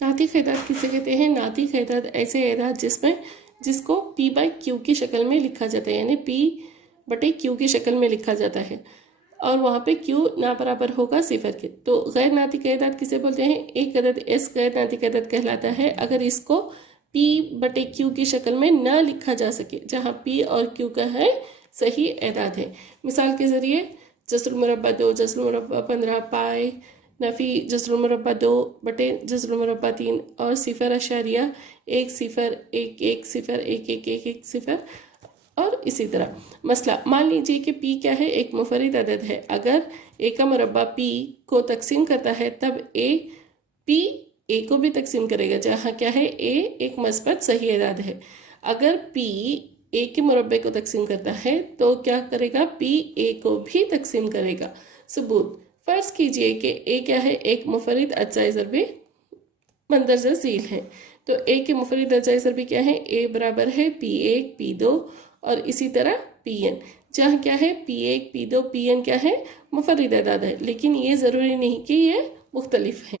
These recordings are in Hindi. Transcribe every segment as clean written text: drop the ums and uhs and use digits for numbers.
नातिक एदाद किसे कहते हैं? नातिक एदाद ऐसे एदाद जिसको p बाई क्यू की शक्ल में लिखा जाता है, यानी p बटे क्यू की शक्ल में लिखा जाता है और वहाँ पे q ना बराबर होगा सिफर के। तो गैर नातिक एदाद किसे बोलते हैं? एक अदद s गैर नातिक एदाद कहलाता है अगर इसको p बटे क्यू की शक्ल में न लिखा जा सके, जहाँ p और q का है सही एदाद है। मिसाल के ज़रिए जस्रुल मुरब्बा 2, जस्रुल मुरब्बा 15, पाए नफ़ी जस्रुल मुरब्बा 2 बटे जस्रुल मुरब्बा 3 और सिफर अशारिया 1 सिफर 1 1 सिफर 1 1 1 1 सिफर और इसी तरह। मसला, मान लीजिए कि p क्या है? एक मुफरिद अदद है। अगर a का मुरब्बा p को तकसीम करता है तब p a को भी तकसीम करेगा, जहाँ क्या है a एक मस्बत सही एदाद है। अगर p a के मुरब्बे को तकसीम करता है तो क्या करेगा? p a को भी तकसीम करेगा। सबूत, फ़र्ज़ कीजिए कि a क्या है? एक मुफरिद अज्जाए ज़रबी मंदरजा झील है। तो a के मुफरिद अज्जाए ज़रबी क्या है? a बराबर है p1 p2 और इसी तरह pn, जहाँ क्या है p1 p2 pn क्या है? मुफरिद अदाद है, लेकिन ये ज़रूरी नहीं कि ये मुख्तलिफ है।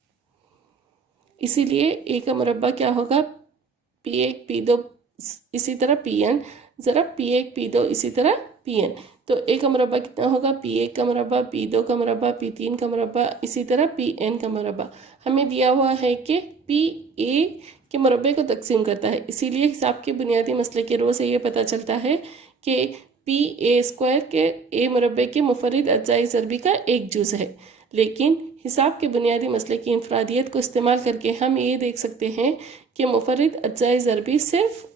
इसीलिए a का मुरब्बा क्या होगा? p1 p2 इसी तरह pn, ज़रा p1 p2 इसी तरह pn। तो a का मुरब्बा कितना होगा? p1 का मुरब्बा, p2 का मुरब्बा, p3 का मुरब्बा, इसी तरह pn का मुरब्बा। हमें दिया हुआ है कि pa के मुरब्बे को तकसीम करता है, इसीलिए हिसाब के बुनियादी मसले के रो से ये पता चलता है कि pa स्क्वायर के a मुरब्बे के मुफरिद अज्जाई ज़रबी का एक जुज़ है। लेकिन हिसाब के बुनियादी मसले की इनफरादियत को इस्तेमाल करके हम ये देख सकते हैं कि मुफरिद अज्जाई ज़रबी सिर्फ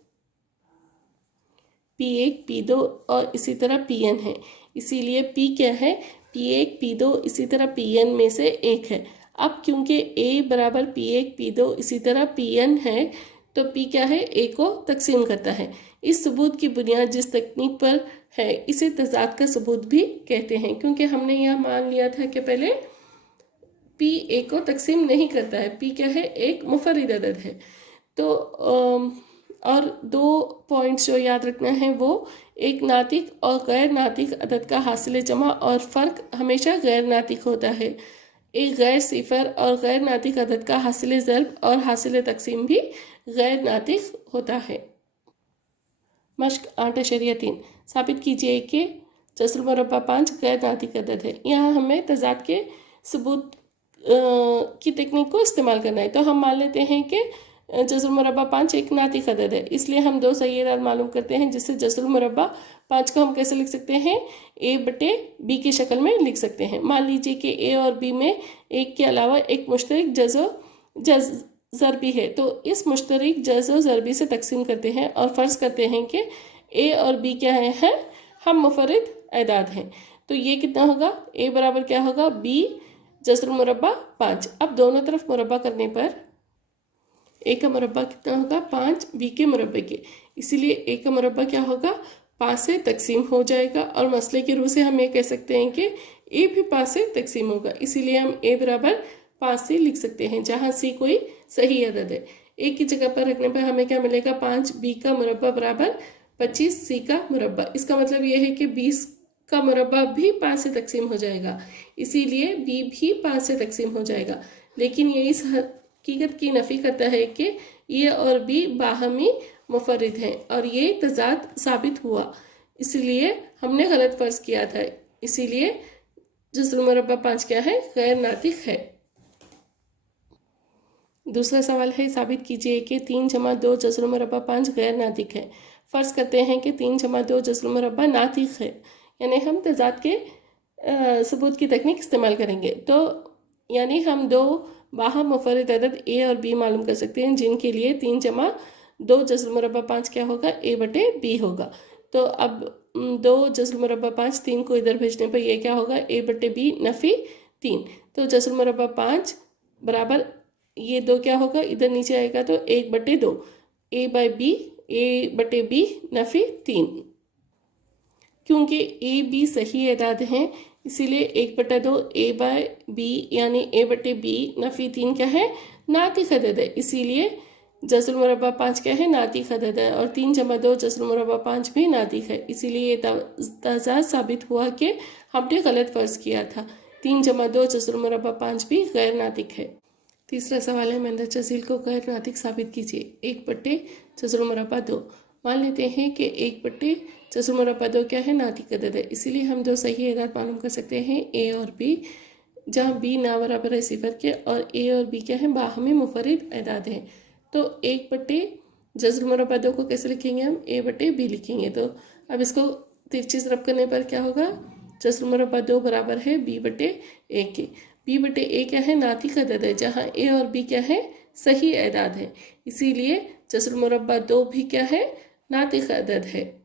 p1 p2 और इसी तरह pn है। इसीलिए p क्या है? p1 p2 इसी तरह pn में से एक है। अब क्योंकि a बराबर p1 p2 इसी तरह pn है तो p क्या है? a को तकसीम करता है। इस सबूत की बुनियाद जिस तकनीक पर है इसे तज़ाद का सबूत भी कहते हैं, क्योंकि हमने यह मान लिया था कि पहले p a को तकसीम नहीं करता है, p क्या है? एक मुफरिद अदद है। तो और दो पॉइंट्स जो याद रखना है वो एक नातिक और गैर नातिक अदद का हासिल जमा, और फ़र्क हमेशा गैर नातिक होता है। एक गैर सिफर और गैर नातिक अदद का हासिल ज़र्ब और हासिल तकसीम भी गैर नातिक होता है। मश्क 8.3 साबित कीजिए कि जस्र मुरब्बा 5 गैर नातिक अदद है। यहाँ हमें तज़ाद के सबूत की तकनीक को इस्तेमाल करना है। तो हम मान लेते हैं कि जस्र मुरब्बा 5 एक नातिक अदद है, इसलिए हम दो सही एदाद मालूम करते हैं, जिससे जस्र मुरब्बा 5 को हम कैसे लिख सकते हैं? a बटे b की शक्ल में लिख सकते हैं। मान लीजिए कि a और b में एक के अलावा एक मुश्तरक जज़ ज़रबी है, तो इस मुश्तरक जज़ ज़रबी से तकसीम करते हैं और फ़र्ज़ करते हैं कि a और b क्या हैं? हम मुफरिद एदाद हैं। तो ये कितना होगा? a बराबर क्या होगा? b जस्र मुरब्बा 5। अब दोनों तरफ मुरब्बा करने पर a का मुरब्बा कितना होगा? 5 b के मुरब्बे के, इसीलिए a का मुरब्बा क्या होगा? 5 से तकसीम हो जाएगा और मसले की रूह से हम ये कह सकते हैं कि a भी 5 से तकसीम होगा, इसीलिए हम a बराबर 5 से लिख सकते हैं, जहाँ c कोई सही अदद है। a की जगह पर रखने पर हमें क्या मिलेगा? 5 b का मुरब्बा बराबर 25 c का मुरब्बा। इसका मतलब ये है कि 20 का मुरब्बा भी 5 से तकसीम हो जाएगा, इसीलिए b भी 5 से तकसीम हो जाएगा। लेकिन ये इस हकीकत की नफ़ी करता है कि ये और b बाहमी मुफरिद हैं और ये तज़ाद साबित हुआ, इसलिए हमने गलत फ़र्ज़ किया था। इसीलिए जस्र मुरब्बा 5 क्या है? गैर नातिक है। दूसरा सवाल है, साबित कीजिए कि 3 जमा 2 जस्र मुरब्बा 5 गैर नातिक है। फ़र्ज़ करते हैं कि 3 जमा 2 जस्र मुरब्बा नातिक है, यानी हम तज़ाद के सबूत की तकनीक इस्तेमाल करेंगे। तो यानी हम दो बाहम मुफरिद अदद a और b मालूम कर सकते हैं, जिनके लिए 3 जमा 2 जस्र मुरब्बा 5 क्या होगा? a बटे b होगा। तो अब 2 जस्र मुरब्बा 5 3 को इधर भेजने पर यह क्या होगा? a बटे b नफ़ी 3। तो जस्र मुरब्बा 5 बराबर ये 2 क्या होगा? इधर नीचे आएगा तो 1 बटे 2 a बाई b, a बटे b नफ़ी 3। क्योंकि a b सही एदाद हैं, इसीलिए 1/2 a बाय b यानी a बटे b नफ़ी 3 क्या है? नातिक अदद है, इसीलिए जस्र मुरब्बा 5 क्या है? नातिक अदद है। और 3 जमा 2 जस्र मुरब्बा 5 भी नातिक है, इसीलिए ये तज़ाद साबित हुआ कि हमने गलत फ़र्ज़ किया था। 3 जमा 2 जस्र मुरब्बा 5 भी गैर नातिक है। तीसरा सवाल है मेंदर चजील को गैर नातिक साबित कीजिए। 1/जज़र-ए-2। मान लेते हैं कि 1/जज़र-ए-2 क्या है, नातिक अदद है, इसीलिए हम दो सही एदाद मालूम कर सकते हैं ए और बी, जहाँ बी ना बराबर है सिफर के और ए और बी क्या है, बाहमी मुफरिद एदाद है। तो 1/जज़र-ए-2 को कैसे लिखेंगे हम, a/b लिखेंगे। तो अब इसको तिरछी ज़रब करने पर क्या होगा, जज़र-ए-2 बराबर है b/a के। b/a क्या है, नातिक अदद है, जहाँ a और b क्या है, सही एदाद है, इसीलिए जज़र-ए-2 भी क्या है, नातिक अदद है।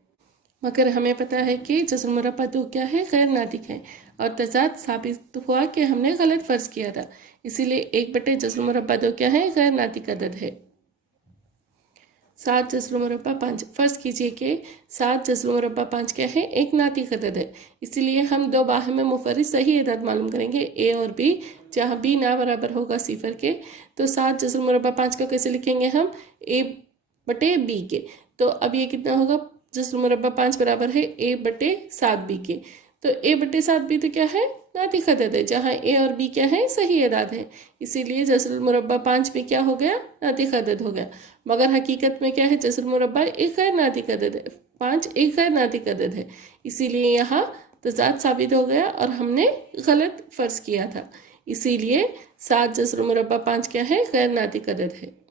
मगर हमें पता है कि जज़र-ए-2 क्या है, गैर नातिक है, और तज़ाद साबित हुआ कि हमने गलत फ़र्ज़ किया था, इसीलिए 1/जज़र-ए-2 क्या है, गैर नातिक अदद है। 7/5। फ़र्ज़ कीजिए कि 7/5 क्या है, एक नातिक अदद है, इसीलिए हम दो बाहमी मुफरिद सही एदाद मालूम करेंगे ए और बी, जहाँ बी ना बराबर होगा सिफर के। तो 7/5 को कैसे लिखेंगे हम, a/b के। तो अब ये कितना होगा, जज़र-ए-5 बराबर है a/7b के। तो a/7b तो क्या है, नातिक अदद है, जहाँ a और b क्या है, सही एदाद है, इसीलिए जज़र-ए-5 भी क्या हो गया, नातिक अदद हो गया। मगर हकीकत में क्या है, जज़र-ए एक गैर नातिक अदद है, 5 एक गैर नातिक अदद है, इसीलिए यहाँ तज़ाद साबित हो गया और हमने गलत फ़र्ज़ किया था, इसीलिए 7/5 क्या है, गैर नातिक अदद है।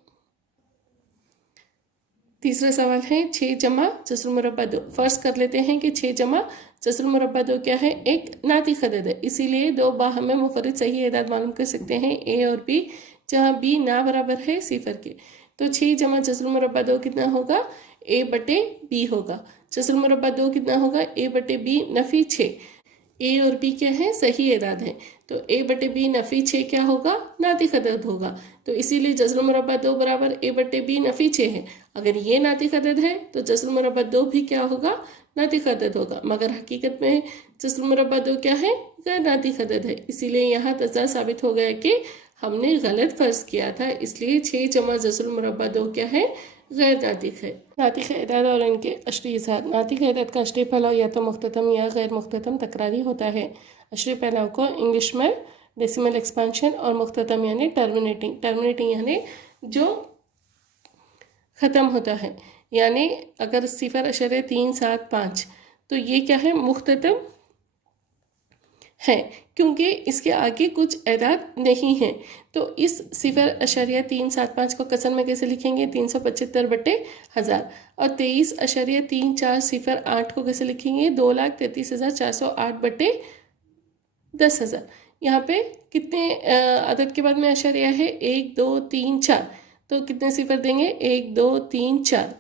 तीसरा सवाल है 6/जज़र-ए-2। फ़र्ज़ कर लेते हैं कि 6/जज़र-ए-2 क्या है, एक नातिक अदद है, इसीलिए दो बाहमी मुफरिद सही एदाद मालूम कर सकते हैं ए और बी, जहाँ बी ना बराबर है सिफर के। तो 6/जज़र-ए-2 कितना होगा, a/b होगा। जज़र-ए-2 कितना होगा, a/b नफ़ी 6। ए और बी क्या है, सही एदाद है, तो a/b नफ़ी 6 क्या होगा, नातिक अदद होगा, तो इसीलिए जज़र-ए-2 बराबर a/b नफ़ी 6 है। अगर ये नातिक अदद है तो जज़र-ए-2 भी क्या होगा, नातिक अदद होगा, मगर हकीकत में जज़र-ए-2 क्या है, गैर नातिक अदद है, इसीलिए यहाँ तज़ाद साबित हो गया कि हमने गलत फ़र्ज़ किया था, इसलिए 6/जज़र-ए-2 क्या है, गैर नातिक है। नातिक एदाद और इनके अशरी इज़हार। नातिक एदाद का अशरी फैलाव या तो मुख्ततम या गैर मुख्ततम तकरारी होता है। अशरी फैलाव को इंग्लिश में डेसिमल एक्सपांशन और मुख्ततम यानी टर्मिनेटिंग यानी जो ख़त्म होता है, यानी अगर 0.375 तो ये क्या है, मुख्ततम है, क्योंकि इसके आगे कुछ एदाद नहीं है। तो इस 0.375 को कसर में कैसे लिखेंगे, 375/1000, और 23.3408 को कैसे लिखेंगे, 2,33,408/10,000। यहाँ पे कितने अदद के बाद में अशरिया है, 1 2 3 4, तो कितने सिफर देंगे, 1 2 3 4,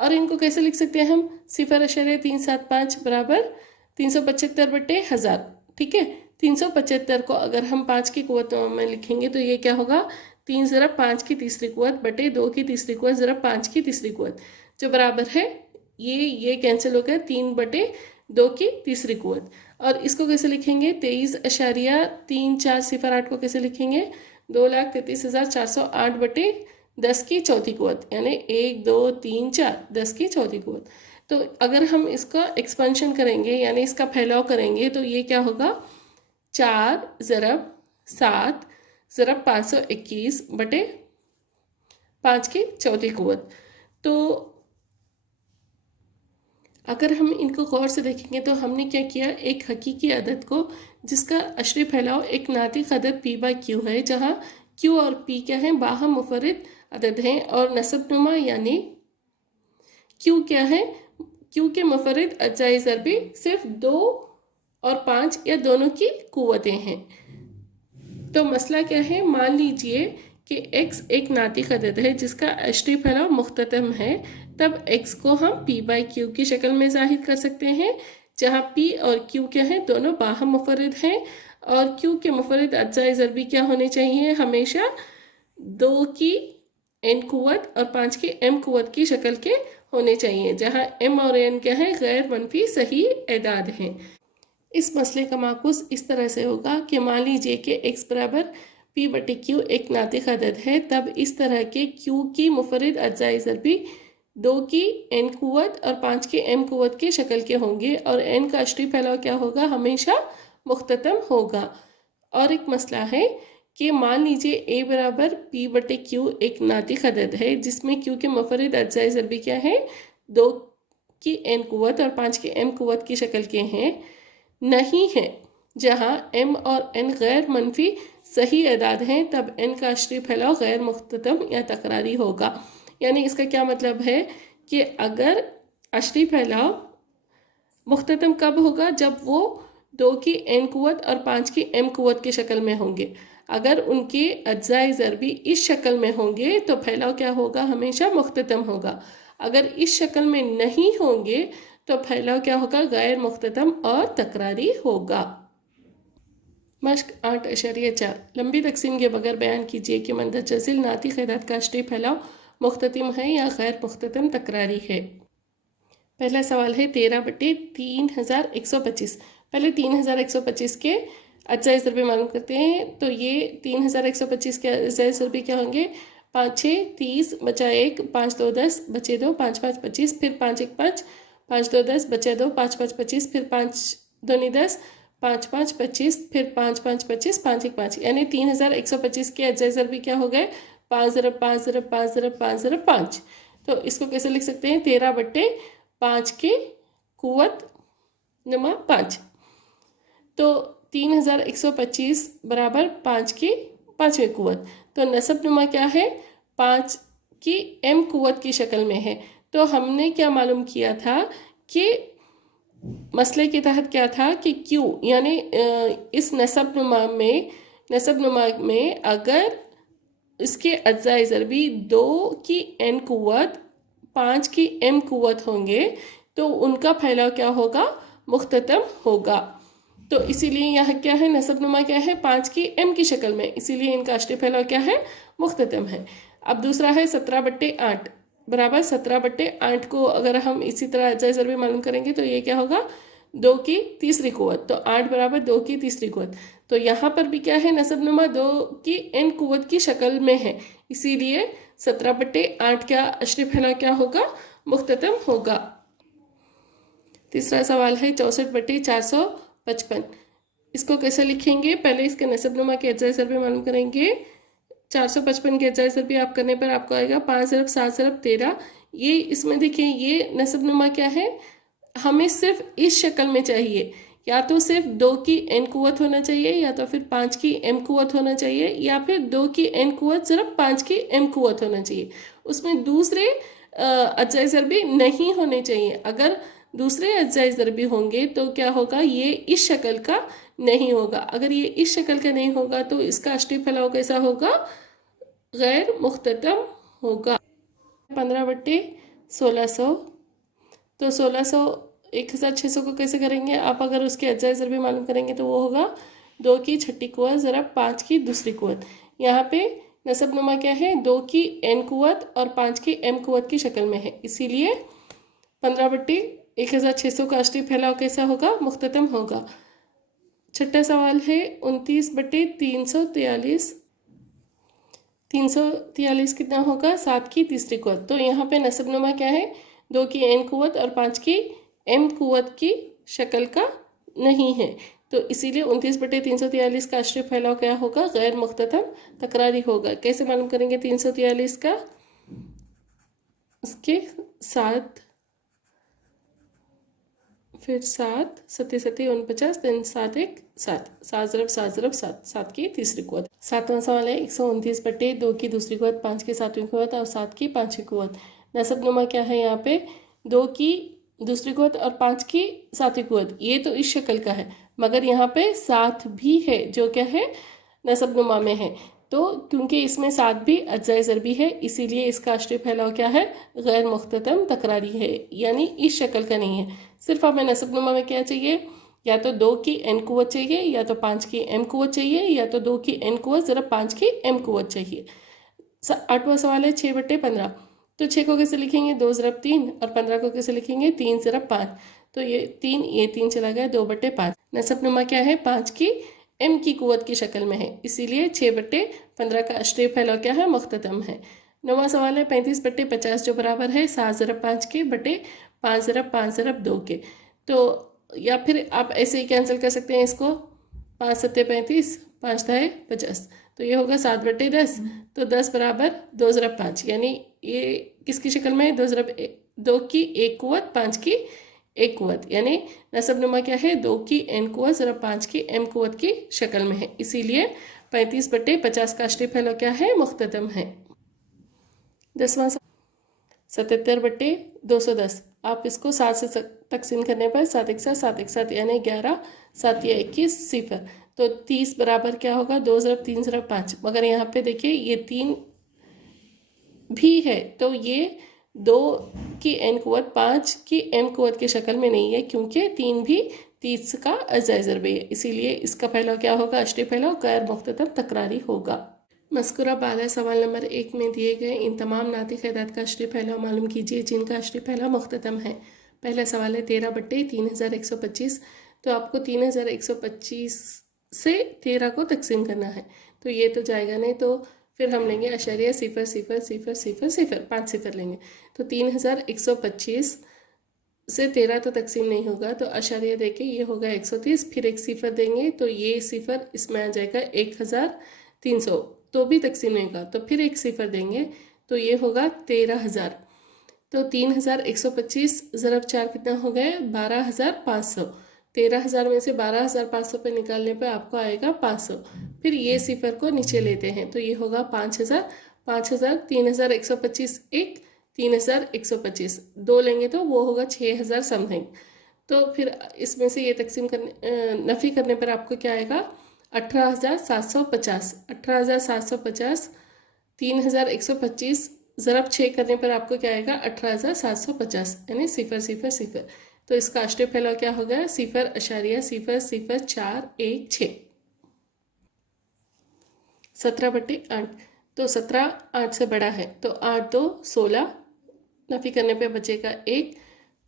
और इनको कैसे लिख सकते हैं हम, 0.375 बराबर 375/1000, ठीक है। 375 को अगर हम 5 की कुव्वत में लिखेंगे तो ये क्या होगा, 3 ज़रा 5 की तीसरी कुव्वत बटे 2 की तीसरी कुव्वत ज़रा 5 की तीसरी कुव्वत, जो बराबर है ये कैंसिल हो गया, 3/2 की तीसरी कुव्वत। और इसको कैसे लिखेंगे, 23.3408 को कैसे लिखेंगे, 2,33,408/10 की चौथी कुव्वत, यानी 1 2 3 4 10 की चौथी कुव्वत। तो अगर हम इसका एक्सपेंशन करेंगे यानी इसका फैलाव करेंगे तो ये क्या होगा, 4 ज़रब 7 ज़रब 521/5 की चौथी कुव्वत। तो अगर हम इनको गौर से देखेंगे तो हमने क्या किया, एक हकीकी अदद को जिसका अशरी फैलाव एक नातिक अदद p/q है, जहाँ q और p क्या है, बाहम मुफरिद अदद हैं, और नसबनुमा यानी q क्या है, q के मुफरिद अज्जाए ज़रबी सिर्फ 2 और 5 या दोनों की कुव्वतें हैं। तो मसला क्या है, मान लीजिए कि x एक नातिक अदद है जिसका अशरी फैलाव मुख्ततम है, तब x को हम p/q की शक्ल में ज़ाहिर कर सकते हैं, जहाँ p और q क्या है, दोनों बाहम मुफरिद हैं, और q के मुफरिद अज्जाए ज़रबी क्या होने चाहिए, हमेशा 2 की n कुव्वत और 5 की m कुव्वत की शक्ल के होने चाहिए, जहाँ m और n क्या है, गैर मनफी सही एदाद हैं। इस मसले का माकूस इस तरह से होगा कि मान लीजिए कि x बराबर p/q एक नातिक अदद है, तब इस तरह के q की मुफरिद अज्जाए ज़रबी 2 की n कुव्वत और 5 की m कुव्वत की शक्ल के होंगे, और n का अशरी फैलाव क्या होगा, हमेशा मुख्ततम होगा। और एक मसला है कि मान लीजिए a बराबर p बटे q एक नातिक अदद है जिसमें q के मुफर्रिद अज्जाए ज़रबी क्या है, 2 की n कुव्वत और 5 की m कुव्वत की शक्ल के हैं, नहीं है, जहां m और n गैर मनफी सही अदाद हैं, तब n का अशरी फैलाव गैर मुख्ततम या तकरारी होगा। यानी इसका क्या मतलब है कि अगर अशरी फैलाव मुख्ततम कब होगा, जब वो 2 की n कुव्वत और 5 की m कुव्वत की शक्ल में होंगे। अगर उनके अज्जाए ज़रबी इस शक्ल में होंगे तो फैलाव क्या होगा, हमेशा मुख्ततम होगा। अगर इस शक्ल में नहीं होंगे तो फैलाव क्या होगा, गैर मुख्ततम और तकरारी होगा। मश्क 8.4 लंबी तकसीम के बगैर बयान कीजिए कि मंदजसिल नातिक अदाद का अशरी फैलाव मुख्ततम है या गैर मुख्ततम तकरारी है। पहला सवाल है 13/3125। पहले 3125 के अज्जाए ज़रबी मालूम करते हैं। तो ये 3125 के अज्जाए ज़रबी क्या होंगे, 5 6 30 बचा 1, 5 2 10 बचे 2, 5 5 25, फिर 5 1 5, 5 2 10 बचे 2, 5 5 25, फिर 5 2 10, 5 5 25, फिर 5 5 25, 5 1 5। यानी 3125 के अज्जाए ज़रबी क्या हो गए, 5 ज़रब 5 ज़रब 5 ज़रब 5 ज़रब 5। तो इसको कैसे लिख सकते हैं, 13/5 की कुव्वत नमा 5। तो 3125 बराबर 5 की 5वीं कुव्वत। तो नसब नुमा क्या है, 5 की m कुव्वत की शक्ल में है। तो हमने क्या मालूम किया था कि मसले के तहत क्या था कि q यानी इस नसब नुमा में अगर इसके अज्जाए ज़रबी 2 की n कुव्वत 5 की m कुव्वत होंगे तो उनका फैलाव क्या होगा, मुख्ततम होगा। तो इसीलिए यहाँ क्या है, नसब नुमा क्या है, 5 की m की शक्ल में, इसीलिए इनका अशरी फैलाव क्या है, मुख्ततम है। अब दूसरा है 17/8 बराबर 17/8 को अगर हम इसी तरह अज्जाए ज़रबी मालूम करेंगे तो ये क्या होगा, 2 की तीसरी कुव्वत। तो 8 बराबर 2 की तीसरी कुव्वत। तो यहाँ पर भी क्या है, नसब नुमा 2 की n कुव्वत की शक्ल में है, इसीलिए 17/8 का अशरी फैलाव क्या होगा, मुख्ततम होगा। तीसरा सवाल है 64/455। इसको कैसे लिखेंगे, पहले इसके नसब नुमा के अज्जाए ज़रबी मालूम करेंगे। 455 के अज्जाए ज़रबी आप करने पर आपको आएगा 5 ज़रब 7 ज़रब 13। ये इसमें देखिए ये नसब नुमा क्या है, हमें सिर्फ इस शक्ल में चाहिए, या तो सिर्फ 2 की n कुव्वत होना चाहिए, या तो फिर 5 की m कुव्वत होना चाहिए, या फिर 2 की n कुव्वत ज़रब 5 की m कुव्वत होना चाहिए। उसमें दूसरे अज्जाए ज़रबी नहीं होने चाहिए। अगर दूसरे अज्जाए ज़रबी होंगे तो क्या होगा, ये इस शक्ल का नहीं होगा। अगर ये इस शक्ल का नहीं होगा तो इसका अशरी फैलाव कैसा होगा, गैर मुख्ततम होगा। 15/1600। तो 1600 को कैसे करेंगे आप, अगर उसके अज्जाए ज़रबी मालूम करेंगे तो वो होगा 2 की छठी कुव्वत ज़रब 5 की दूसरी कुव्वत। यहाँ पे नसब नुमा क्या है, 2 की n कुव्वत और 5 की m कुव्वत की शक्ल में है, इसीलिए 15/1600 का अशरी फैलाव कैसा होगा, मुख्ततम होगा। छठा सवाल है 29/343। 343 कितना होगा, 7 की तीसरी कुव्वत। तो यहाँ पे नसब नुमा क्या है, 2 की n कुव्वत और 5 की m कुव्वत की शक्ल का नहीं है, तो इसीलिए 29/343 का अशरी फैलाव क्या होगा, गैर मुख्ततम तकरारी होगा। कैसे मालूम करेंगे 343 का, इसके 7 फिर 7 7 7 49 दिन 7 1 7 7 ज़रब 7 ज़रब 7 7 की तीसरी कुव्वत। सातवां सवाल है 129/2 की दूसरी कुव्वत, 5 की 7वीं कुव्वत और 7 की 5वीं कुव्वत। नसब नुमा क्या है, यहाँ पे 2 की दूसरी कुव्वत और 5 की 7वीं कुव्वत, ये तो इस शक्ल का है, मगर यहाँ पे 7 भी है जो क्या है, नसब नुमा में है। तो क्योंकि इसमें 7 भी अज्जाए ज़रबी है, इसीलिए इसका अशरी फैलाव क्या है, गैर मुख्ततम तकरारी है, यानी इस शक्ल का नहीं है। सिर्फ हमें नसब नुमा में क्या चाहिए, या तो 2 की n कुव्वत चाहिए, या तो 5 की m कुव्वत चाहिए, या तो 2 की n कुव्वत ज़रब 5 की m कुव्वत चाहिए। 8वां सवाल है 6/15। तो 6 को कैसे लिखेंगे, 2 ज़रब 3, और 15 को कैसे लिखेंगे, 3 ज़रब 5। तो ये 3 चला गया, 2/5। नसब नुमा क्या है, 5 की m की कुव्वत की शक्ल में है, इसीलिए 6/15 का अशरी फैलाव क्या है, मुख्ततम है। 9वां सवाल है 35/50 जो बराबर है 7 ज़रब 5 के बटे 5 ज़रब 5 ज़रब 2 के। तो या फिर आप ऐसे ही कैंसिल कर सकते हैं इसको, 5 7 35, 5 10 50। तो ये होगा 7/10। तो 10 बराबर 2 ज़रब 5, यानी ये किसकी शक्ल में है? 2 ज़रब 2 की 1 कुव्वत 5 की 1 कुव्वत, यानी नसब नुमा क्या है? 2 की n कुव्वत ज़रब 5 की m कुव्वत की शक्ल में है। इसीलिए 35/50 का अशरफी क्या है? मुख्ततम है। 10वां 77/210। आप इसको 7 से तकसीम करने पर 7 एक 7 7 एक 7 यानी 11 7 या 21 0। तो 30 बराबर क्या होगा? 2 ज़रब 3 ज़रब 5। मगर यहाँ पे देखिए ये 3 भी है, तो ये 2 की n कुव्वत 5 की m कुव्वत की शक्ल में नहीं है, क्योंकि 3 भी 30 का अज़ाई ज़रबे है। इसीलिए इसका फैलाव क्या होगा? अशरी फैलाव गैर मुख्ततम तकरारी होगा। मज़कूरा बाला सवाल नंबर 1 में दिए गए इन तमाम नातिक़ अदाद का अशरी फैलाव मालूम कीजिए जिनका अशरी फैलाव मुख्ततम है। पहला सवाल है 13/3125। तो आपको 3125 से 13 को तकसीम करना है। तो ये तो जाएगा नहीं, तो फिर हम लेंगे अशरिया 0 0 0 0 0 5 सिफर लेंगे। तो 3125 से 13 तो तकसीम नहीं होगा, तो अशरिया देके ये होगा 130, फिर एक सिफर देंगे तो ये सिफर इसमें आ जाएगा 1300, तो भी तकसीम नहीं होगा। तो फिर एक सिफर देंगे तो ये होगा 13000। तो 3125 ज़रब 4 कितना हो गया? 12500। 13000 में से 12500 पे निकालने पे आपको आएगा 500। फिर ये सिफर को नीचे लेते हैं तो ये होगा 5000। 5000 3125 एक 3125 दो लेंगे तो वो होगा 6000 समथिंग। तो फिर इसमें से ये तकसीम करने नफ़ी करने पर आपको क्या आएगा? 18750। 18750 3125 ज़रब 6 करने पर आपको क्या आएगा? 18750, यानी 0 0 0। तो इसका अशरी फैलाव क्या हो गया? 0.00416। 17/8। तो 17 8 से बड़ा है, तो 8 2 16, नफ़ी करने पे बचेगा 1।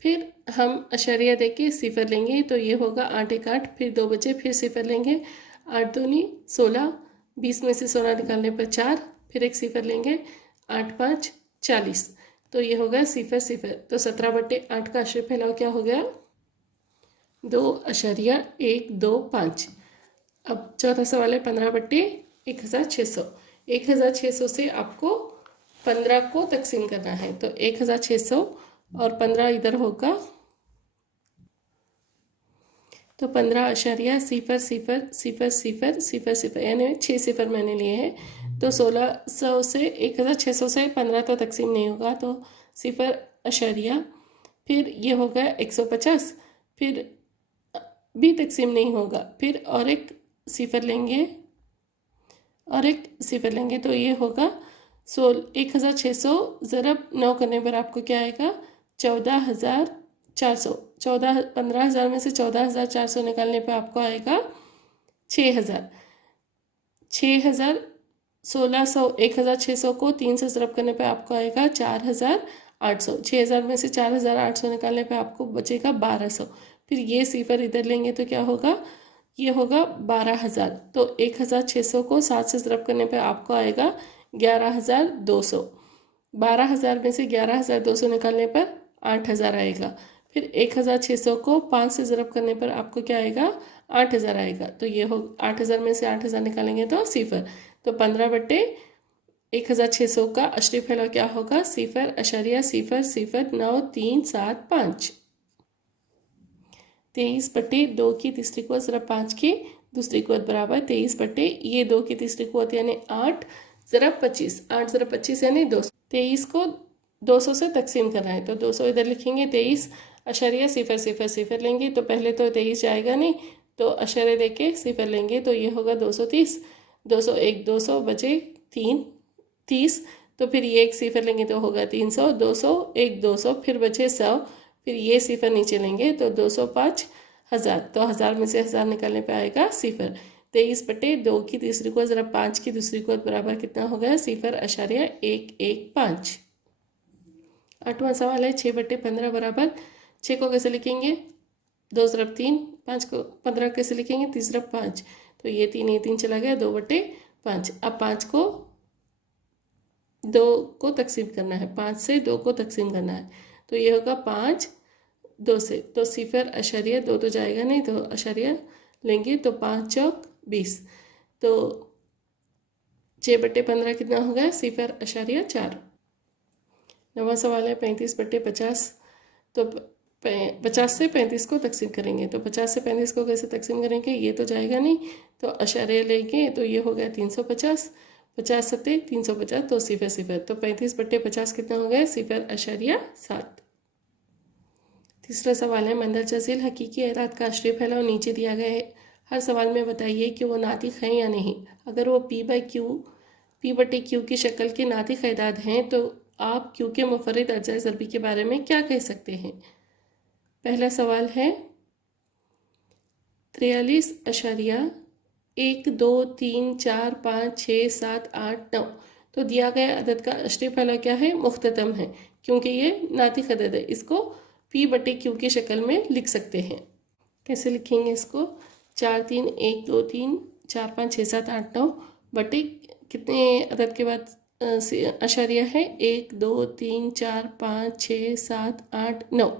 फिर हम अशरिया दे के सिफर लेंगे तो ये होगा 8 1 8, फिर 2 बचे, फिर सिफर लेंगे 8 2 16, 20 में से 16 निकालने पर 4, फिर एक सिफर लेंगे 8 5 40। तो ये होगा 0 0। तो 17/8 का अशरी फैलाव क्या हो गया? 2.125। अब चौथा सवाल है 15/1600। 1600 से आपको 15 को तकसीम करना है। तो 1600 और 15 इधर होगा, तो 15.0000000, यानी 6 सिफर मैंने लिए हैं। तो 1600 से 1600 से 15 तो तकसीम नहीं होगा, तो 0.0, फिर ये होगा 150, फिर भी तकसीम नहीं होगा, फिर और एक सिफर लेंगे और एक सिफर लेंगे तो ये होगा 1600 ज़रब 9 करने पर आपको क्या आएगा? 14400। 15,000 में से 14400 निकालने पर आपको आएगा 6000। 6000 1600 1600 को 3 से ज़रब करने पर आपको आएगा 4800। 6000 में से 4800 निकालने पर आपको बचेगा 1200। फिर ये सिफर इधर लेंगे तो क्या होगा? ये होगा 12000। तो 1600 को 7 से ज़रब करने पर आपको आएगा 11200। 12000 में से 11200 निकालने पर 8000 आएगा। फिर 1600 को 5 से ज़रब करने पर आपको क्या आएगा? 8000 आएगा। तो ये हो 8000 में से 8000 निकालेंगे तो सिफर। तो 15/1600 का अशरी फैलाव क्या होगा? 0.0009375। 23/2 की तीसरी कुव्वत ज़रब 5 की दूसरी कुव्वत बराबर 23/ ये 2 की तीसरी कुव्वत यानी 8 ज़रब 25। 8 ज़रब 25 यानी 200। 23 को 200 से तकसीम करना है, तो 200 इधर लिखेंगे। 23.000 लेंगे तो पहले तो 23 जाएगा नहीं, तो अशरे दे के सिफर लेंगे तो ये होगा 230। 201 200 बचे 3 30, तो फिर ये एक सिफर लेंगे तो होगा 300। 201 200 फिर बचे 100, फिर ये सिफर नीचे लेंगे तो 205 1000। तो 1000 में से 1000 निकालने पे आएगा सिफर। 23/2 की तीसरी कुव्वत ज़रा 5 की दूसरी कुव्वत बराबर कितना हो गया? 0.115। 8वां सवाल है 6/15 बराबर 6 को कैसे लिखेंगे? 2 ज़रब 3, 5 को 15 कैसे लिखेंगे? 3 ज़रब 5, तो ये 3 चला गया 2/5। अब 5 को 2 को तकसीम करना है, 5 से 2 को तकसीम करना है, तो ये होगा 5 2 से, तो 0.2 तो जाएगा नहीं, तो अशरिया लेंगे तो 5 चौक 20। तो 6/15 कितना होगा? 0.4। 9वां सवाल है 35/50। तो 50 से 35 को तकसीम करेंगे, तो 50 से 35 को कैसे तकसीम करेंगे? ये तो जाएगा नहीं, तो अशारिया लेंगे, तो ये हो गया 350। 50 सत्ते 350, तो 0 तो 35/50 कितना हो गया? 0.7। तीसरा सवाल है मंदरजा झील हकीकी एराद का अशरी फैलाव नीचे दिया गया है। हर सवाल में बताइए कि वो नातिक हैं या नहीं। अगर वो P/Q की शक्ल के नातिक एदाद हैं तो आप Q के मुफर्रिद अज्जाए ज़रबी के बारे में क्या कह सकते हैं? पहला सवाल है 43.1 2 3 4 5 6 7 8 9। तो दिया गया अदद का अशरी फैलाव क्या है? मुख्ततम है, क्योंकि ये नातिक अदद है। इसको P/Q की शक्ल में लिख सकते हैं। कैसे लिखेंगे इसको? 4 3 1 2 3 4 5 6 7 8 9 बटे कितने अदद के बाद अशारिया है? 1 2 3 4 5 6 7 8 9।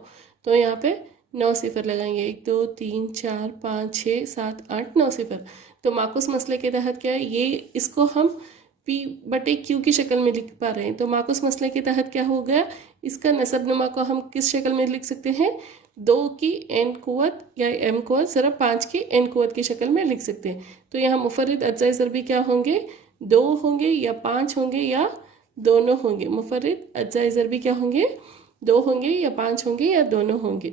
तो यहाँ पे 9 सिफर लगाएंगे। 1 2 3 4 5 6 7 8 9 सिफर। तो माकुस मसले के तहत क्या है? ये इसको हम P/Q की शक्ल में लिख पा रहे हैं। तो माकुस मसले के तहत क्या हो गया? इसका नसब नुमा को हम किस शक्ल में लिख सकते हैं? 2 की n कुव्वत या m कुव्वत ज़रा 5 की n कुव्वत की शक्ल में लिख सकते हैं। तो यहाँ मुफर्रिद अज्जाए ज़रबी क्या होंगे? 2 होंगे या 5 होंगे या दोनों होंगे। मुफर्रिद अज्जाए ज़रबी क्या होंगे? 2 होंगे या 5 होंगे या दोनों होंगे।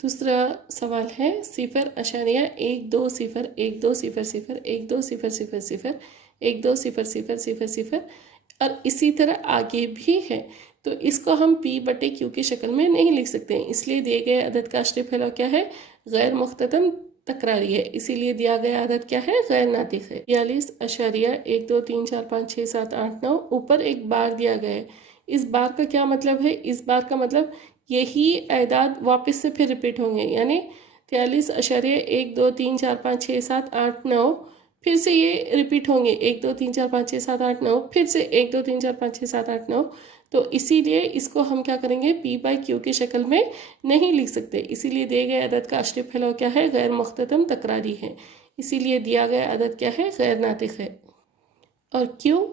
दूसरा सवाल है 0.1 2 0 1 2 0 0 1 2 0 0 0 1 2 0 0 0 0 और इसी तरह आगे भी है। तो इसको हम P/Q की शक्ल में नहीं लिख सकते हैं, इसलिए दिए गए अदद का अशरी फैलाव क्या है? गैर मुख्ततम तकरारी है, इसीलिए दिया गया अदद क्या है? गैर नातिक है। 42.1 2 3 4 5 6 7 8 9। ऊपर एक बार दिया गया है। इस बार का क्या मतलब है? इस बार का मतलब यही एदाद वापस से फिर रिपीट होंगे, यानी 43.1 2 3 4 5 6 7 8 9 फिर से ये रिपीट होंगे। 1 2 3 4 5 6 7 8 9 फिर से 1 2 3 4 5 6 7 8 9। तो इसीलिए इसको हम क्या करेंगे? P/Q की शक्ल में नहीं लिख सकते, इसीलिए दिए गए अदद का अशरी फैलाव क्या है? गैर मुख्ततम तकरारी है, इसीलिए दिया गया अदद क्या है? गैर नातिक है। और Q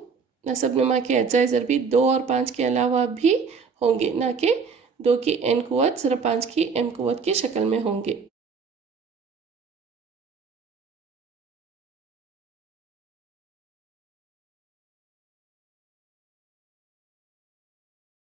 नसब नुमा के अज्जाए ज़रबी 2 और 5 के अलावा भी होंगे, ना कि 2 की n कुव्वत ज़रा 5 की m कुव्वत की शक्ल में होंगे।